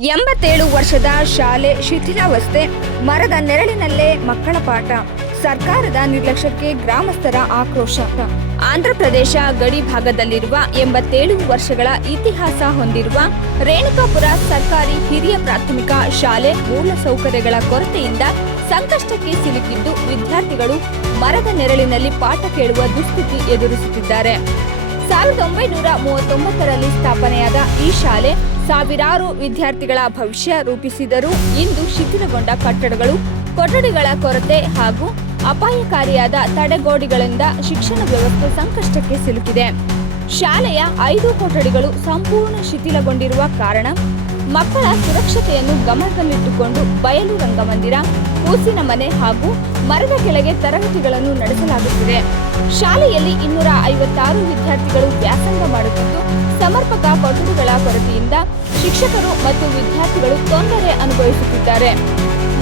87 ವರ್ಷದ ಶಾಲೆ ಶಿಥಿಲಾವಸ್ಥೆ, ಮರದ ನೆರಳಿನಲ್ಲೇ ಮಕ್ಕಳ ಪಾಠ. ಸರ್ಕಾರದ ನಿರ್ಲಕ್ಷ್ಯಕ್ಕೆ ಗ್ರಾಮಸ್ಥರ ಆಕ್ರೋಶ. ಆಂಧ್ರಪ್ರದೇಶ ಗಡಿ ಭಾಗದಲ್ಲಿರುವ 87 ವರ್ಷಗಳ ಇತಿಹಾಸ ಹೊಂದಿರುವ ರೇಣುಕಾಪುರ ಸರ್ಕಾರಿ ಹಿರಿಯ ಪ್ರಾಥಮಿಕ ಶಾಲೆ ಮೂಲಸೌಕರ್ಯಗಳ ಕೊರತೆಯಿಂದ ಸಂಕಷ್ಟಕ್ಕೆ ಸಿಲುಕಿದ್ದು ವಿದ್ಯಾರ್ಥಿಗಳು ಮರದ ನೆರಳಿನಲ್ಲಿ ಪಾಠ ಕೇಳುವ ದುಸ್ಥಿತಿ ಎದುರಿಸುತ್ತಿದ್ದಾರೆ. 1939ರಲ್ಲಿ ಸ್ಥಾಪನೆಯಾದ ಈ ಶಾಲೆ ಸಾವಿರಾರು ವಿದ್ಯಾರ್ಥಿಗಳ ಭವಿಷ್ಯ ರೂಪಿಸಿದರೂ ಇಂದು ಶಿಥಿಲಗೊಂಡ ಕಟ್ಟಡಗಳು, ಕೊಠಡಿಗಳ ಕೊರತೆ ಹಾಗೂ ಅಪಾಯಕಾರಿಯಾದ ತಡೆಗೋಡೆಗಳಿಂದ ಶಿಕ್ಷಣ ವ್ಯವಸ್ಥೆ ಸಂಕಷ್ಟಕ್ಕೆ ಸಿಲುಕಿದೆ. ಶಾಲೆಯ 5 ಕೊಠಡಿಗಳು ಸಂಪೂರ್ಣ ಶಿಥಿಲಗೊಂಡಿರುವ ಕಾರಣ ಮಕ್ಕಳ ಸುರಕ್ಷತೆಯನ್ನು ಗಮನದಲ್ಲಿಟ್ಟುಕೊಂಡು ಬಯಲು ರಂಗಮಂದಿರ, ಕೂಸಿನ ಮನೆ ಹಾಗೂ ಮರದ ಕೆಳಗೆ ತರಗತಿಗಳನ್ನು ನಡೆಸಲಾಗುತ್ತಿದೆ. ಶಾಲೆಯಲ್ಲಿ 256 ವಿದ್ಯಾರ್ಥಿಗಳು ವ್ಯಾಸಂಗ ಮಾಡುತ್ತಿದ್ದು, ಸಮರ್ಪಕ ಕೊಠಡಿಗಳ ಕೊರತೆಯಿಂದ ಶಿಕ್ಷಕರು ಮತ್ತು ವಿದ್ಯಾರ್ಥಿಗಳು ತೊಂದರೆ ಅನುಭವಿಸುತ್ತಿದ್ದಾರೆ.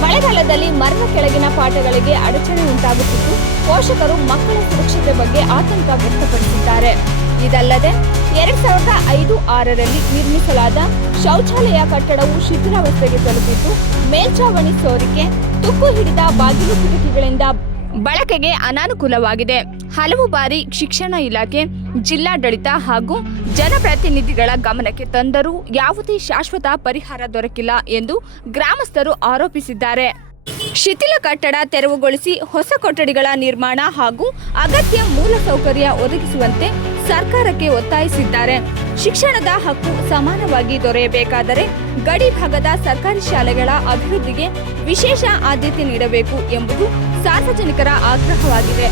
ಮಳೆಗಾಲದಲ್ಲಿ ಮರದ ಕೆಳಗಿನ ಪಾಠಗಳಿಗೆ ಅಡಚಣೆ ಉಂಟಾಗುತ್ತಿದ್ದು, ಪೋಷಕರು ಮಕ್ಕಳ ಸುರಕ್ಷತೆ ಬಗ್ಗೆ ಆತಂಕ ವ್ಯಕ್ತಪಡಿಸಿದ್ದಾರೆ. ಇದಲ್ಲದೆ 2005-6ರಲ್ಲಿ ನಿರ್ಮಿಸಲಾದ ಶೌಚಾಲಯ ಕಟ್ಟಡವು ಶಿಥಿಲಾವಸ್ಥೆಗೆ ತಲುಪಿದ್ದು, ಮೇಲ್ಛಾವಣಿ ಸೋರಿಕೆ, ತುಕ್ಕು ಹಿಡಿದ ಬಾಗಿಲು ಕಿಟಕಿಗಳಿಂದ ಬಳಕೆಗೆ ಅನಾನುಕೂಲವಾಗಿದೆ. ಹಲವು ಬಾರಿ ಶಿಕ್ಷಣ ಇಲಾಖೆ, ಜಿಲ್ಲಾಡಳಿತ ಹಾಗೂ ಜನಪ್ರತಿನಿಧಿಗಳ ಗಮನಕ್ಕೆ ತಂದರೂ ಯಾವುದೇ ಶಾಶ್ವತ ಪರಿಹಾರ ದೊರಕಿಲ್ಲ ಎಂದು ಗ್ರಾಮಸ್ಥರು ಆರೋಪಿಸಿದ್ದಾರೆ. ಶಿಥಿಲ ಕಟ್ಟಡ ತೆರವುಗೊಳಿಸಿ ಹೊಸ ಕೊಠಡಿಗಳ ನಿರ್ಮಾಣ ಹಾಗೂ ಅಗತ್ಯ ಮೂಲಸೌಕರ್ಯ ಒದಗಿಸುವಂತೆ ಸರ್ಕಾರಕ್ಕೆ ಒತ್ತಾಯಿಸಿದ್ದಾರೆ. ಶಿಕ್ಷಣದ ಹಕ್ಕು ಸಮಾನವಾಗಿ ದೊರೆಯಬೇಕಾದರೆ ಗಡಿ ಭಾಗದ ಸರ್ಕಾರಿ ಶಾಲೆಗಳ ಅಭಿವೃದ್ಧಿಗೆ ವಿಶೇಷ ಆದ್ಯತೆ ನೀಡಬೇಕು ಎಂಬುದು ಸಾರ್ವಜನಿಕರ ಆಗ್ರಹವಾಗಿದೆ.